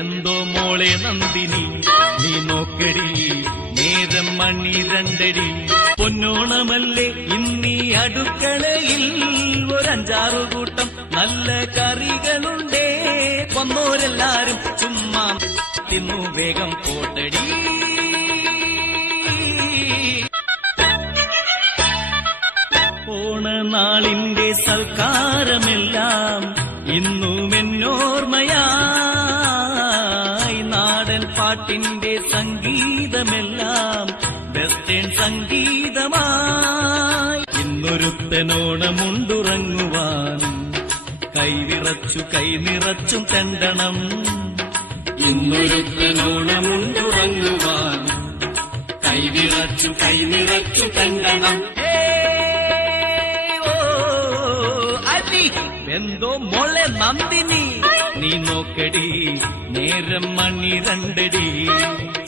എന്തോ മോളെ നന്ദിനി നീ നോക്കടി നേരം മണി രണ്ടടി പൊന്നോണമല്ലേ ഇന്നീ അടുക്കളയിൽ ഒരഞ്ചാറു കൂട്ടം നല്ല കറികളുണ്ടേ വന്നോരെല്ലാരും ചുമ്മാ തിന്നു വേഗം പോട്ടടി ഓണനാളിന്റെ സൽക്കാരമെല്ലാം ഇന്നും എന്നോർമ്മയായി നാടൻ പാട്ടിന്റെ സംഗീതമെല്ലാം വെസ്റ്റേൺ സംഗീതമായി ഇന്നൊരുത്തനോണമുണ്ടുറങ്ങുവാൻ കൈനിറച്ചും തെണ്ടണം ഇന്നൊരുത്തനോണമുണ്ടുറങ്ങുവാൻ കൈനിറച്ചു തെണ്ടണം എന്തോ മോളെ നന്ദിനി നീ നോക്കടി നേരം മണി രണ്ടടി